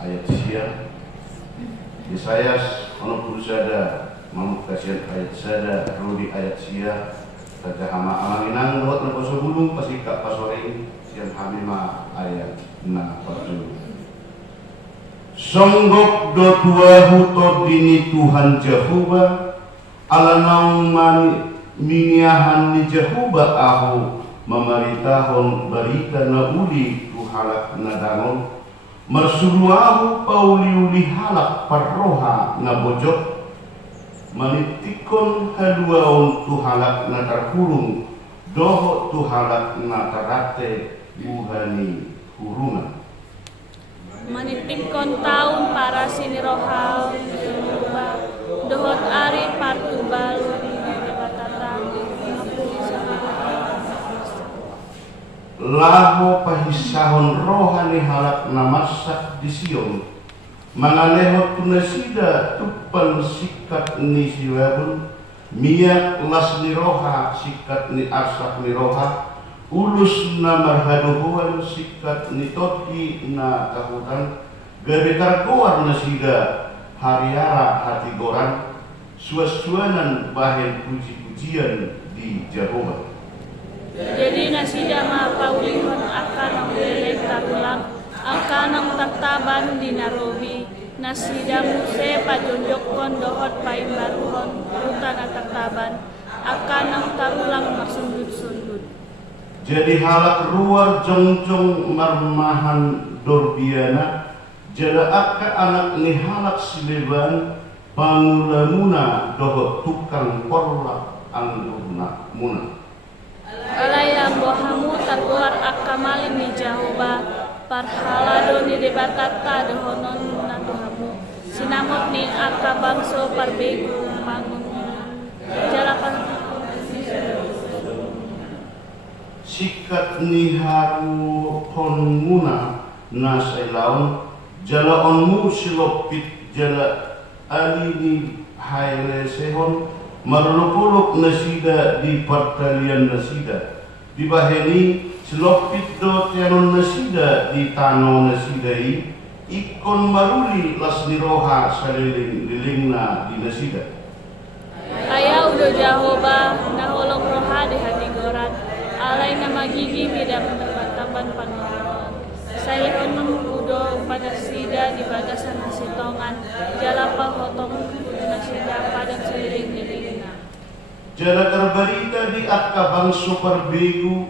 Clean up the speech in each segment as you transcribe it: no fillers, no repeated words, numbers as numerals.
ayat sia Yesaya ono pusada mamuk kasihan ayat sada rudi ayat sia tajahama alanginang buat na pasubulung pasika pasoring siang hamima ayat na paju songgok do tuahu to dini Tuhan Jehovah alanang miniahan ni Jehovah ahu memerintahon berita na uli tuhalak na dangon mersuluahu pauli-uli halak parroha na bojok manitikon haluaon tuhalak na terkurung doho tuhalak na terate buhani hurungan manitikon taun para sinirohal dohot ari partubal laho pahisahon rohani halak namasak di Sion mangalehot tunasida tupan sikat ni siwabun miyak las ni roha sikat ni arsak ni roha ulus na marhaduhuan sikat ni toki na kahutan gabetar kuar na sida hariara hati goran suas-suanan bahen puji-pujian di Jehovah. Jadi nasida ma paulihon akan ang lelek tarulang akan ang taktaban di Narobi nasida muse pajonjokon dohot paimbaruhon rutan at taktaban akan ang tarulang marsundud-sundud. Jadi halak ruar jongjong marmahan dorbiana jala akka anak ni halak sileban pangulamuna dohot tukang porlak anggurna muna. Alayang bohamu taruar akamalin ni Jehovah parhalado ni debatata dohonon na dohamu sinamot ni akabangso parbegu mangun jalapan sikat ni haru honmuna na sailaon jala onmu silopit jala ali ni haile sehon marlupuluk nasida di partalian nasida di baheni silopit do tianon nasida di tano nasidai ikon maruli las niroha saliling lilingna di nasida ayaw do Jehovah naholong roha di hati goran alay na magigi bidang taban panonon sayon memukudo pada sida di bagasan nasitongan jalapa hotong nasida padang seliling-liling jala terberita di akka bangso parbegu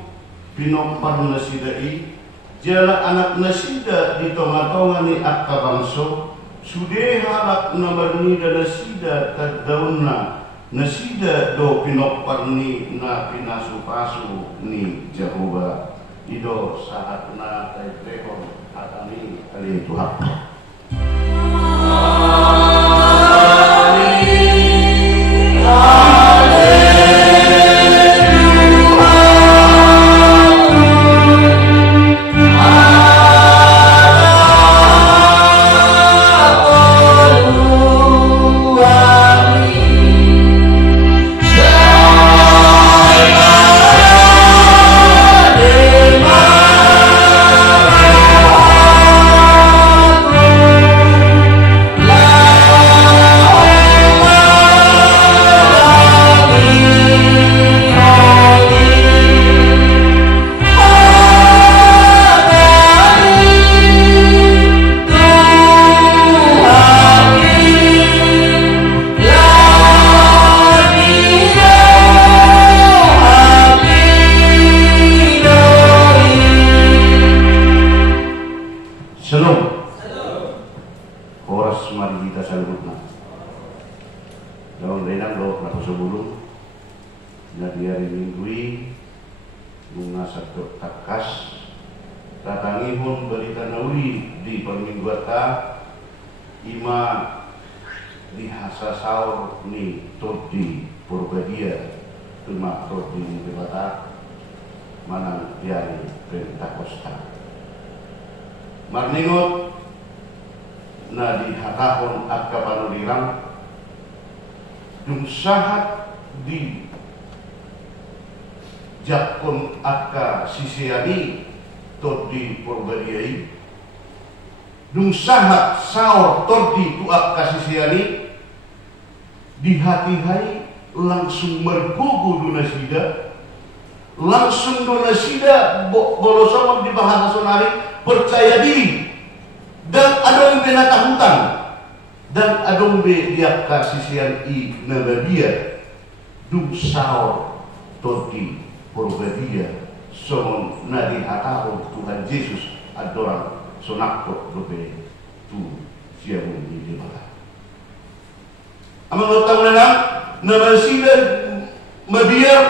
pinompar nasidai jala anak nasida di tonga-tonga ni akka bangso sude halak namarnida nasida tadauna nasida do pinompar ni na pinasupasu ni Jehovah ido saat na taipehon atani kali Tuhan. Marningot na dihatahon at kapanuliran yung sahat di jakon at ka sisiyani to di porbadiyay dung sahat saor tordi tuak kasisiani di hati hai langsung mergugu dunasida, langsung dunasida bolosomam di bahasa sonari percaya diri dan adong be natahutan dan adong be diak kasisian i nabadia dung saor tordi porbadia somon nadi hataro Tuhan Yesus adorang sonakot dobe tu siamu di depan. Amang lotang nenang nasida mabiar,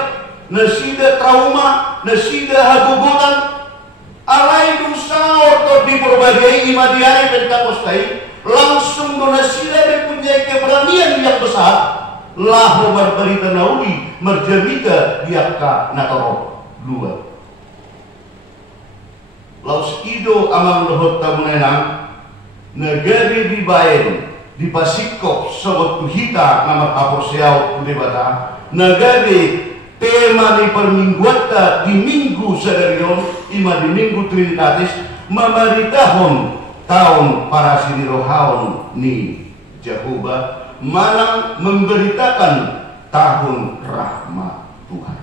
nasida trauma, nasida hagugutan, alai dosa orto di berbagai imadiari pentakostai, langsung do nasida mempunyai keberanian yang besar, lah berberita naudi merjamita diakka natoro luar. Laus ido amang lohot tamunenang negeri dibayen di pasikop sobat kuhita nama kaposiau kudebata negeri tema di permingguata di minggu sadarion ima di minggu Trinitatis memeritahon tahun para sinirohaon ni Jehovah manang memberitakan tahun rahmat Tuhan.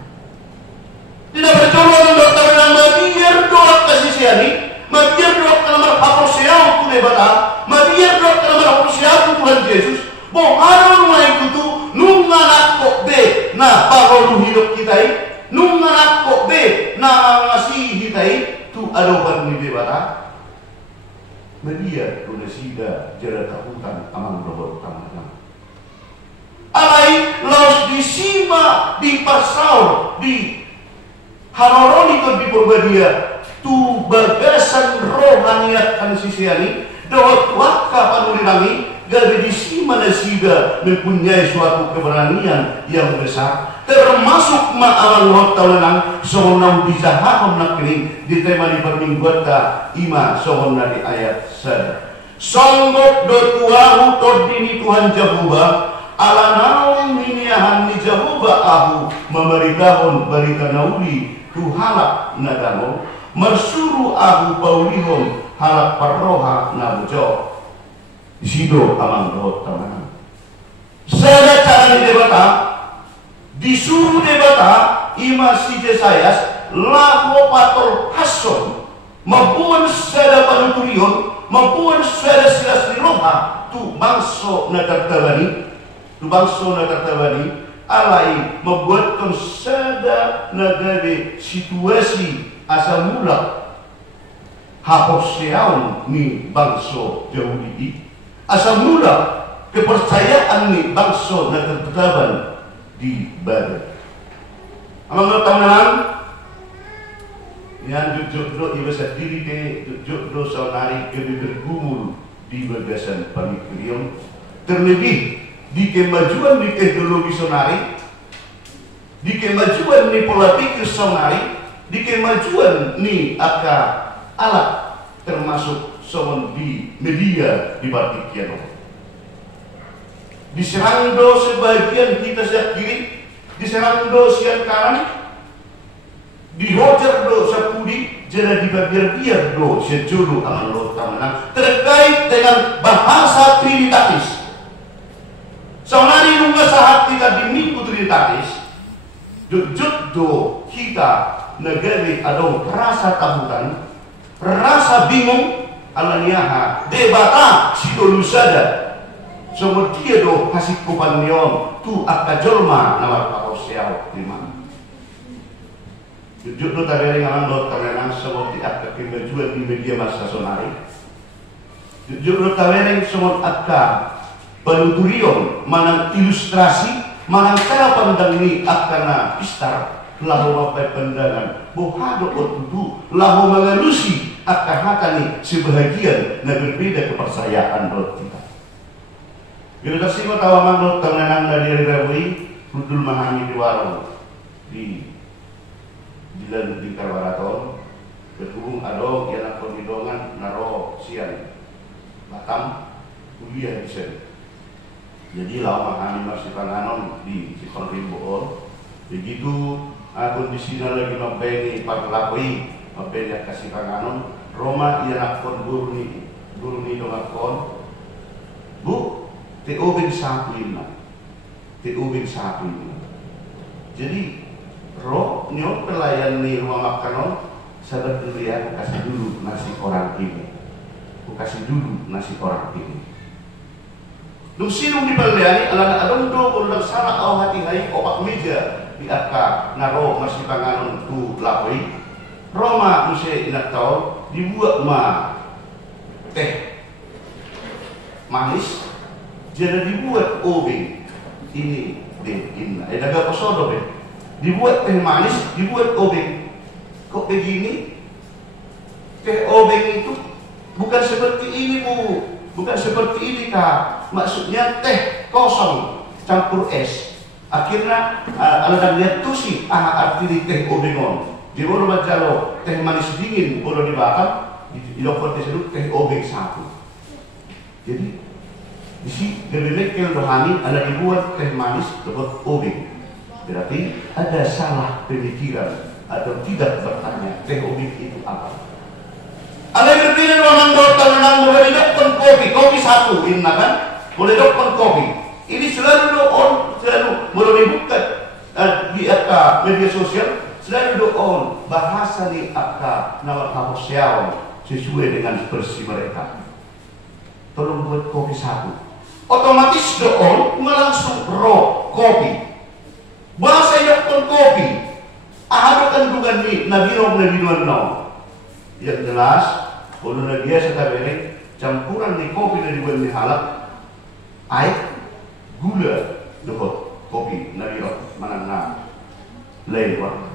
Tidak bercolok dokter yang magier doa kasisiani, magier doa nama kaposiau kudebata, magier doa nama kaposiau Tuhan Yesus. Bong ada mulai itu nunganak kok be nah parolu hidup kita nunganak kok be nah ngasih kita tu adopan ni debata media donasida jara tahutan amang robot taman alai laus disima di pasau di hanoroni tu di perbadia tu bagasan rohaniat kan sisiani doa wakka panulinangi gabe disima nasida mempunyai suatu keberanian yang besar termasuk ma'alang hotalanang sohonang bisahahom nakini di tema di permingguata ima sohonna di ayat sada songgok dotuahu tordini Tuhan Jehovah ala naung miniahan ni Jehovah ahu memeritahon berita nauli tuhalak nadamo mersuru ahu paulihon halak parroha nabujo di situ amang roh taman. Saya cara debata, disuruh debata, ima si Jesayas, laho patol hason, mabuan sada panuturion, mabuan sada silas di roha, tu bangso na tertabani, alai membuatkan sada nagabe situasi asa mula haposeaun ni bangso Yahudi. Asal mula kepercayaan ni bangsa na tertaban di barat. Amang taman yang jujur do ibasa diri de jujur do saunari kebe bergumul di bagasan pamikrion terlebih di kemajuan di teknologi saunari, di kemajuan ni pola pikir saunari, di kemajuan ni aka alat termasuk somon di media di Vatikan. Diserang do sebagian kita siap kiri, diserang do siap kanan, dihojar do sapudi, jadi dibiar-biar do sejodoh Allah Ta'ala terkait dengan bahasa Trinitatis. Saunari nunggu saat kita di minggu Trinitatis, jujur do kita negeri adong rasa tabutan, rasa bingung, alaniaha debata situlusada semua dia do kasih kupanion tu akka jolma nama parosial lima jujur do tadi dengan do tarenang semua akka kemajuan di media masa sonari jujur do tadi semua akka penuturion manang ilustrasi manang cara pandang ini akana pistar lahu mapai pandangan bohado otutu lahu mengelusi akan sebahagian na berbeda kepercayaan menurut kita. Bila kasih mo tawa manut tanganang na diri rudul mahami di warung di jalan di Karwaraton berhubung adong yang aku didongan naro siang Batam kuliah di sana. Jadi lama mahami masih panganon di sekolah Rimbool. Begitu aku di sini lagi mabeni paglakoi mabeni kasih panganon Roma ia nakon guru ni guru ni dongakon bu teobin sapina teobin sapina. Jadi roh nyo pelayan ni rumah makan sahabat dulu ya, aku kasih dulu nasi orang ini, aku kasih dulu nasi orang ini. Dum sinong di balayani ala na adong do kung nagsama aw hati-hay opak meja di akka naro masih panganon tu lapoy Roma muse inataw dibuat ma teh manis jadi dibuat obeng ini deh inna daga posodo be dibuat teh manis dibuat obeng kok begini teh obeng itu bukan seperti ini bu, bukan seperti ini kak, maksudnya teh kosong campur es. Akhirnya ada lihat tuh sih arti di teh obengon. Di bawah bacalo teh manis dingin boleh dibakar, di lokal tersebut teh obeng satu. Jadi di sini gebemekel rohani ada dibuat teh manis dapat obeng. Berarti ada salah pemikiran atau tidak bertanya teh obeng itu apa. Ada yang berbeda dengan dokter menang boleh dokter kopi satu inna kan boleh dokter kopi ini selalu doon selalu boleh dibuka di akka media sosial selalu doon bahasa ni akka nama kaposiawan sesuai dengan versi mereka. Tolong buat kopi satu otomatis doon langsung roh kopi bahasa dokter kopi ada kandungan ni nabinom yang jelas kalau na biasa tabereng campuran di kopi dari buat dihalap air gula dohot kopi nabinom mana lain warna.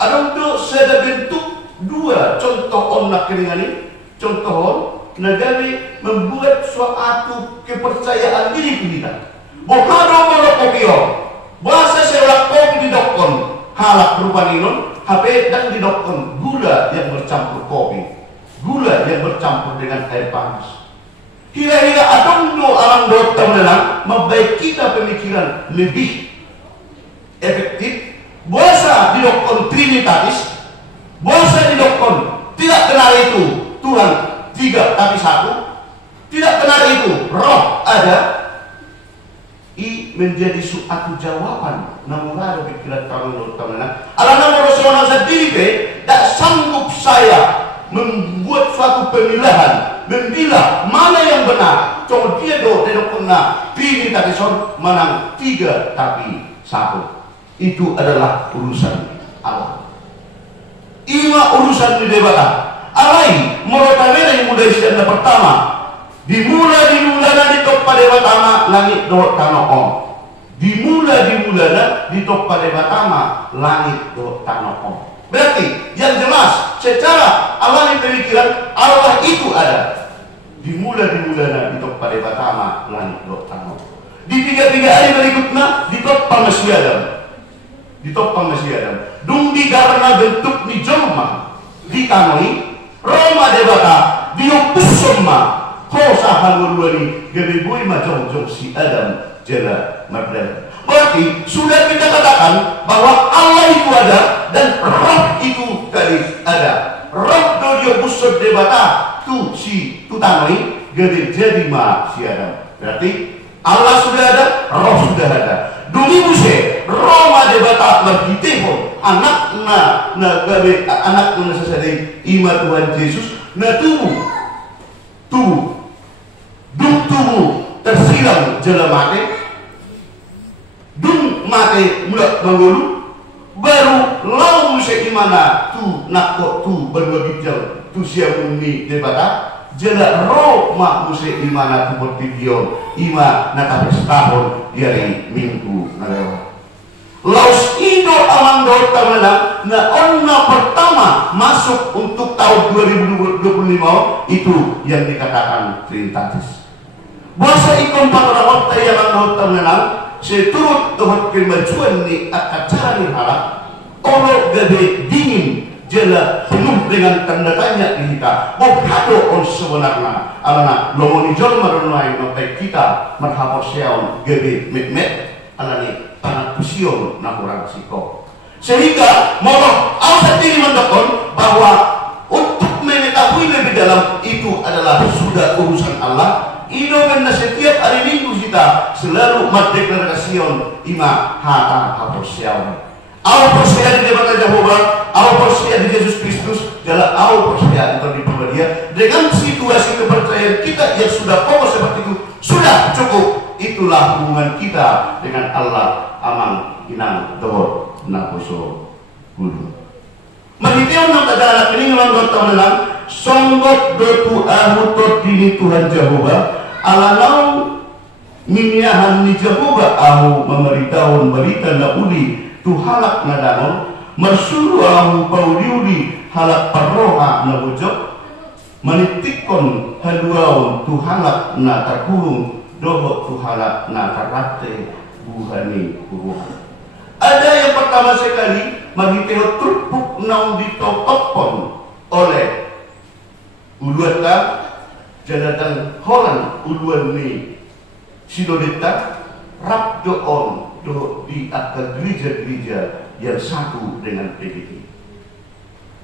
Ada untuk saya bentuk dua contoh on nak keringani contoh on nagawi membuat suatu kepercayaan diri kita. Bohado kalau kopi on bahasa seorang kopi di dokon halak rupa ninon HP dan didokon gula yang bercampur kopi, gula yang bercampur dengan air panas. Hingga adongdo alam dokter menang membaik kita pemikiran lebih efektif. Bahasa didokon trinitatis, bahasa didokon tidak kenal itu Tuhan tiga tapi satu, tidak kenal itu roh ada. Menjadi suatu jawaban namun ada pikiran kamu menang alana Rasulullah sendiri tak sanggup saya membuat suatu pemilahan memilah mana yang benar cuma dia tidak pernah pilih tadi son menang tiga tapi satu itu adalah urusan Allah ima urusan di debatan alai merotawera yang muda istilah pertama dimulai di top pada pertama langit doh tanah om dimulai di top pada pertama langit doh tanah om. Berarti yang jelas secara alami pemikiran Allah itu ada dimulai di top pada pertama langit doh tanah om. Di tiga-tiga hari berikutnya di top Masih Adam di top Masih Adam dumbi karena bentuk ni jelma ditanoi Roma debata diopus semua kosahan berwari gebebui macam si Adam jela merdeka. Berarti sudah kita katakan bahwa Allah itu ada dan roh itu tadi ada. Roh dodio busur debata tu si tutanoi gede jadi ma si Adam. Berarti Allah sudah ada, roh sudah ada. Duli buse Roma debata berhitipun anak na gabe anak na sesadai ima Tuhan Yesus na tubuh tersilang jala mati dung mati mulak menggulu baru lau seimana tu nakko tu berbijal tu siapun ni debata jala roh mak muse imana tu bertidion ima nakapes tahun dari minggu nalewa laus ido aman dota menang na onna pertama masuk untuk tahun 2025 itu yang dikatakan Trinitatis. Bahasa ikon patramat yang dota menang seturut Tuhan kemajuan ni acara ni halak ono gede dingin jela penuh dengan tanda tanya di kita bokado on sebenarnya alana lomoni jol marunai sampai kita merhapus seon gede met alani tanah pusion nakurang siko sehingga motor Allah sendiri mendokon bahwa untuk mengetahui lebih dalam itu adalah sudah urusan Allah. Inomen na setiap hari Minggu kita selalu mendeklarasikan ima hata haporsiawan. Au percaya di debata Jehovah, au percaya di Yesus Kristus, adalah au percaya di dia. Dengan situasi kepercayaan kita yang sudah kokoh seperti itu, sudah cukup. Itulah hubungan kita dengan Allah. Amang inang dohor nakoso guru. Mahitiaw ng tadalak ini ngelang tahun lang, songgot dotu ahutot dini Tuhan Jehovah, alanaw minyahan ni Jehovah ahu memeritahuan berita na uli tu halak na danon, marsulu ahu pauliuli halak paroha na bujok, manitikon haluaon tu halak na takulung, doho tu halak na karate buhani buruhan. Ada yang pertama sekali magiteo trupuk naung ditotopon oleh uluata jadatan Holland uluan ni sidodeta rap doon do di atas gereja-gereja yang satu dengan PGI.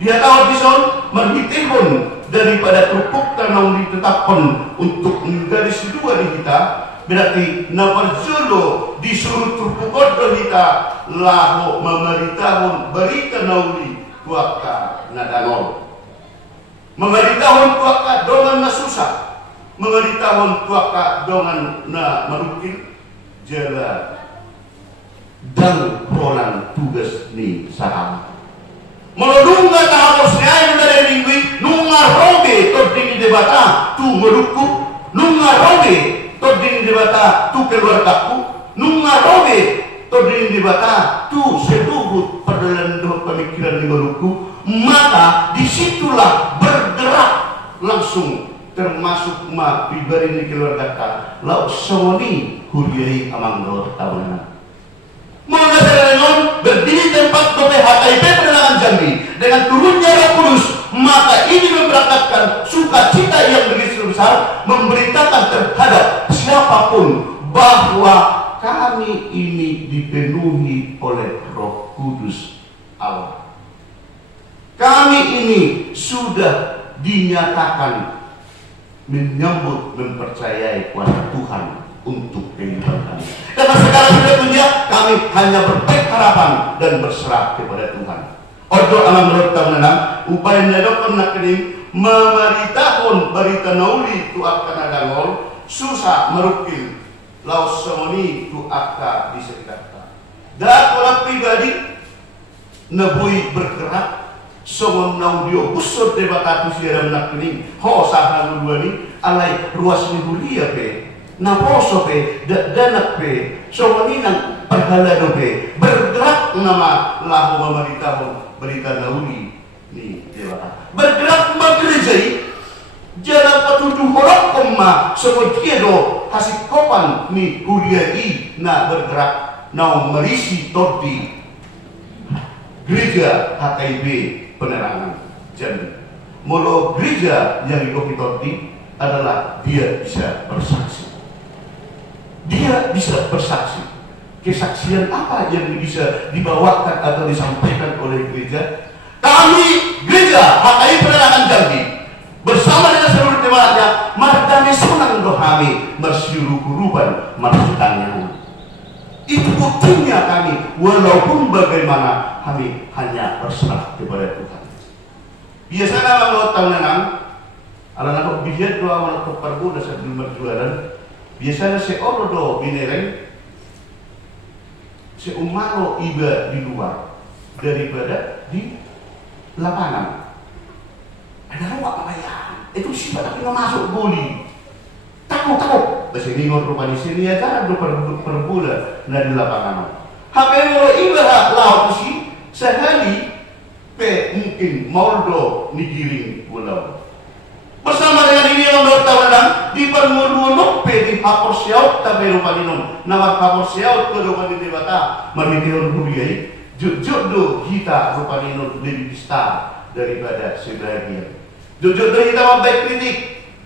Dia tahu bison magitehon daripada trupuk naung ditetapkan untuk menjadi sedua di kita. Berarti namarjulo disuruh trupukot kita laho memeritahun berita nauli tuaka nadanol. Memeritahun tuaka dongan na susah. Memeritahun tuaka dongan na marukil jala dan rolan tugas ni saham. Melodunga tahapos niya yung dari lingwi nunga robe toding debata tu merukup nunga robe toding dibata tu keluargaku nunga robe toding dibata tu seluruh perdalan pemikiran di baruku, maka disitulah bergerak langsung termasuk ma pribadi di keluarga ta lau soni huriai amang dor tahunan mulai dari berdiri tempat BPHKIP Penerangan Jambi dengan turunnya Roh Kudus, maka ini memberangkatkan sukacita yang begitu besar memberitakan terhadap siapapun bahwa kami ini dipenuhi oleh Roh Kudus Allah. Kami ini sudah dinyatakan menyambut mempercayai kuasa Tuhan untuk kehidupan kami. Karena sekarang sudah punya, kami hanya berbaik harapan dan berserah kepada Tuhan. Odo alam menurut tahunan, upaya nyadokon nak kening memeritahun berita nauli tu akan adangol susah merukil lau semoni tu akan disekitarkan. Dan orang pribadi nebui bergerak somon naudio busur debata tu siaran nak kening ho sahan dua ni alai ruas ni hulia pe naposo pe danak pe somoni nang perhala do pe bergerak nama lahu memeritahun berita nauli ni debata bergerak magerejai jalan patuduh horok koma seperti do hasik kopan ni huriai na bergerak nau merisi tordi gereja HKIP Penerangan Jambi. Molo gereja yang dikopi tordi adalah dia bisa bersaksi. Dia bisa bersaksi. Kesaksian apa yang bisa dibawakan atau disampaikan oleh gereja? Kami gereja HKIP Penerangan Jambi bersama dengan seluruh jemaatnya mardane sunang dohami mersiuru kuruban marsutanya. Itu buktinya kami walaupun bagaimana kami hanya berserah kepada Tuhan. Biasanya kalau tahunan anak-anak bijet doa anak perbu dasar berjualan biasanya seorang do binereng seumaro iba di luar daripada di lapangan. Ada awak apa ya? Itu sifat tapi nggak masuk boli. Tahu bahasa ini ngor di sini aja ada per bulan dari lapangan. HP kalau iba laut sih sehari pe mungkin moldo nigiring pulau. Bersama dengan ini yang bertawaran di permuduan pe di hapor siaut tapi rupa dinom. Nama hapor siaut ke rupa di debata meritiun huriai jujur do kita rupa dinom lebih besar daripada sebagian. Jujur do kita membaik kritik.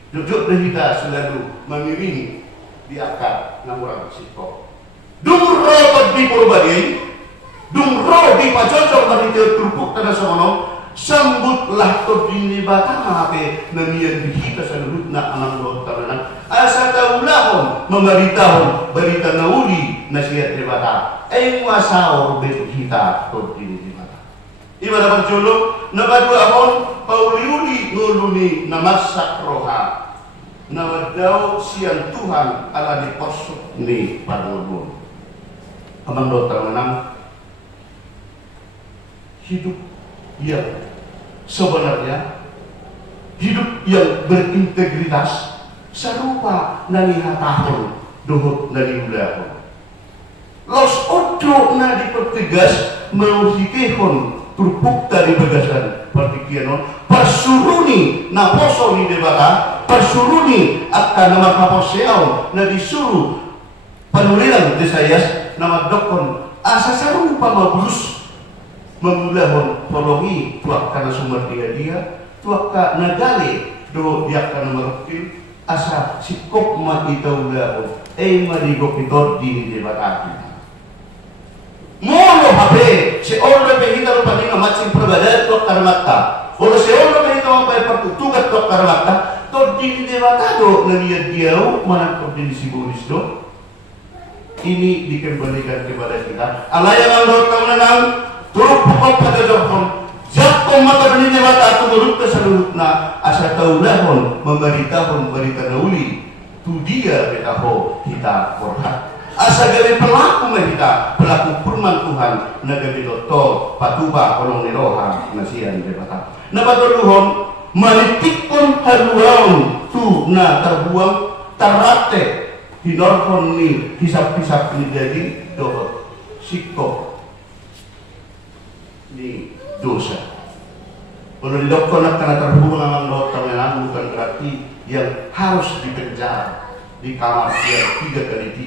Jujur dan kita selalu mengiringi di akar namurang sikop. Dumro di Purbalin, dumro di Pacocok berita terpuk tanah sono, sambutlah to dini batang ke namian dihita sa lulut na anang lot tawanan asa taulahon memberitahu berita nauli na siya debata ay muasaw berhita to dini bata iba na pagjulo nabadua akon pauliuli nguluni na masak roha na daw siyang Tuhan ala di posok ni Panginoon amang lot tawanan hidup yang sebenarnya hidup yang berintegritas serupa nalihatahon dohot naliulahon los odo na dipertegas melusikihon turpuk dari bagasan partikianon persuruni na poso ni debata persuruni akan nama kaposeaw na disuruh penulilan desayas nama dokon asa sarupa mabulus memulahon tolongi tuak kana sumber dia tuak ka nagale do dia kana merukil asa sikop mati taulahon marigok itor di debatati molo habe si ordo pehita rupa dina macing perbadat tuak karmata olo si ordo pehita mampai pertutugat tuak karmata to di debatado naliat diau mana to di sibulis do ini dikembalikan kepada kita alayang Allah taunanang turut pokok pada jokon jakko mata benini mata atau turut kesalurutna asa taulahon memberitahu berita nauli tu dia betaho kita korhat asa gawe pelaku merita pelaku firman Tuhan nagawe doto patuba kolong niroha nasian debata na patuluhon malitikon haluang tu na terbuang terate hinorhon ni hisap-hisap ni jadi dohot sikop ni dosa. Kalau didokter nak kena terhubung dengan dokter memang bukan berarti yang harus dipenjara di kamar dia 3x3.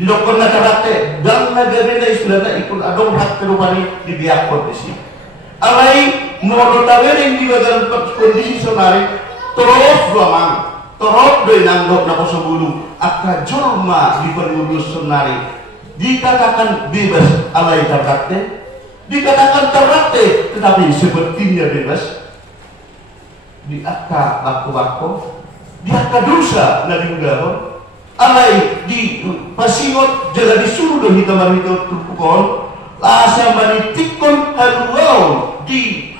Didokter nak karate dan nagabenda istilahnya ikut adong hak terubani di biakot di sini. Alai mau tawarin di bagian kondisi sonari terus doang terus doi nanggok na posobulu akka jorma di penulus sonari dikatakan bebas alai karate dikatakan terate tetapi sepertinya bebas di akka bako-bako di akka dosa na diudaho alai di pasingot jaga disuruh do hitam marito tupukon asa manitikon haluau di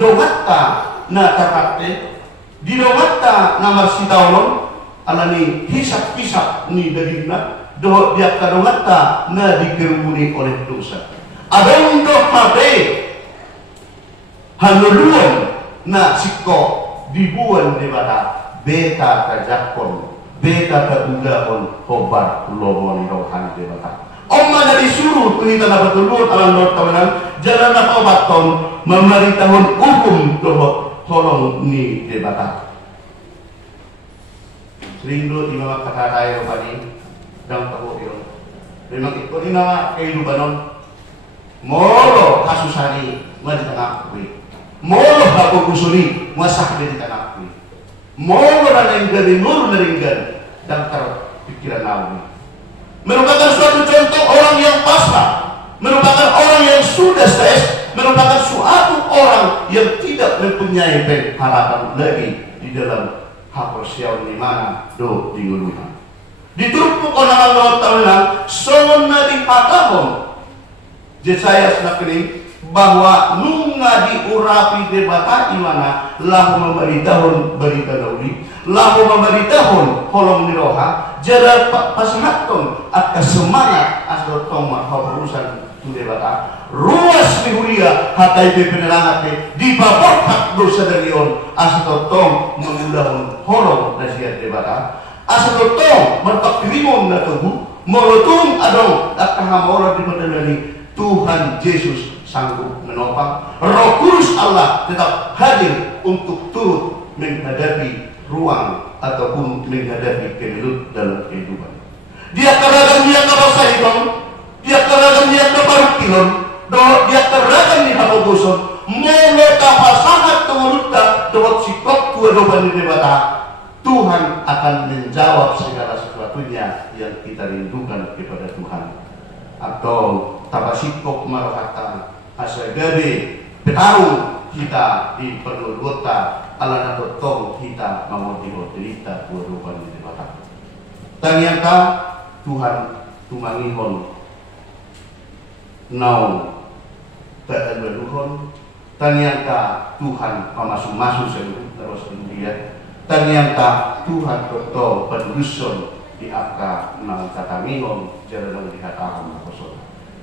dogatta na terate di dogatta na marsitaulon alani hisap-hisap ni dagingna do di akka dogatta na dikerumuni oleh dosa adong do habe hanuluan na siko dibuan debata beta kajakon beta kaudahon hobat lobon rohan debata omma dari suruh kunita na batulun alang lot tawanan jalan na obaton memerintahun hukum dohot tolong ni debata serindu imam kata tayo pani dang tahu yon memang itu ina kehidupanon molo kasusani maditangakui molo bako kusuni masak maditangakui molo nanenggan nur nanenggan dan terpikiran nawi merupakan suatu contoh orang yang pasrah merupakan orang yang sudah stres merupakan suatu orang yang tidak mempunyai harapan lagi di dalam hapersiaw di mana do di nguluhan diturupuk orang Allah Ta'ala sona di patahon saya semakin bahwa nunga diurapi debata imana lahu memberitahu berita dauli lahu memberitahu kolom niroha jada pasihaton akka semangat asal toma urusan tu debata ruas mihuria hatai penerangan di babor hak dosa dari on asal tong mengulahun kolom nasihat debata asal tong mertakrimon na tubuh molotung adong akka hamora di madalani Tuhan Yesus sanggup menopang Roh Kudus Allah tetap hadir untuk turut menghadapi ruang ataupun menghadapi kemelut dalam kehidupan dia keragam dia kabasahiton dia keragam dia kabarukilon dia keragam dia kabagoson molo kapasangat tungulutta dohot sikop tua doban di debata Tuhan akan menjawab segala sesuatunya yang kita rindukan kepada Tuhan atau tapasikok marahatan asa gabe petarung kita di perluta ala nato tong kita mangodi hotelita burupan di Batak. Ternyata Tuhan tumangihon nau keeluruhan. Ternyata Tuhan memasuk-masuk terus dia. Ternyata Tuhan betul pendusun di akar nang katamihon jalan lihat aham kosong.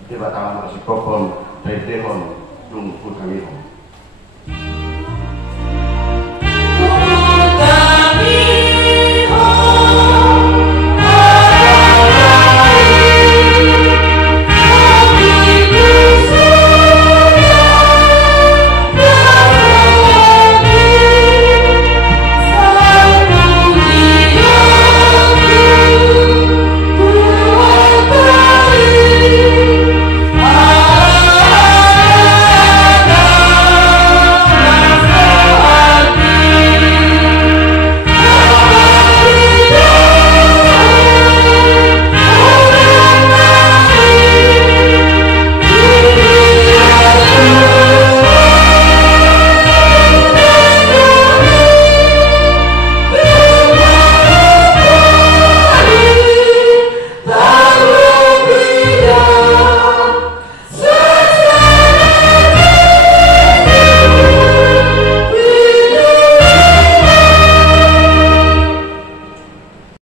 Tiba-tiba masih kokon, redehon, lungkut kamihon.